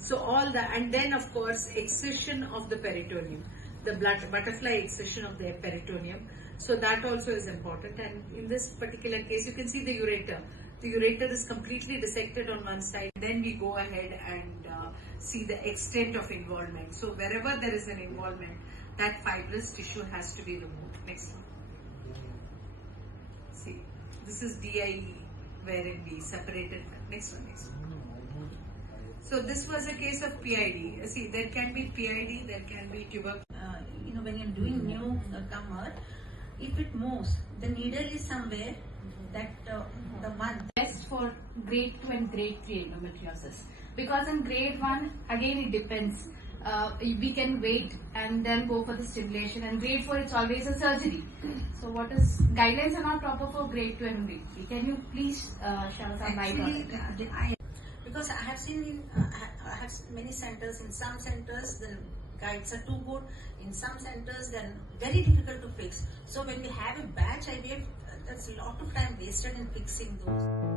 So all that, and then of course excision of the peritoneum, the butterfly excision of the peritoneum. So that also is important. And in this particular case, you can see the ureter. The ureter is completely dissected on one side. Then we go ahead and see the extent of involvement. So wherever there is an involvement, that fibrous tissue has to be removed. Next one. See, this is DIE wherein we separated. Next one, next one. So this was a case of PID. See, there can be PID, there can be tuberculosis. When you're doing newcomer, if it moves, the needle is somewhere that the month. Best for grade 2 and grade 3 endometriosis, because in grade 1 again it depends. We can wait and then go for the stimulation, and grade 4 it's always a surgery. So what is guidelines are not proper for grade 2 and grade 3. Can you please share some light on it? Because I have seen I have many centers. In some centers the guides are too good. In some centers they are very difficult to fix. So when we have a batch IVF, that's a lot of time wasted in fixing those.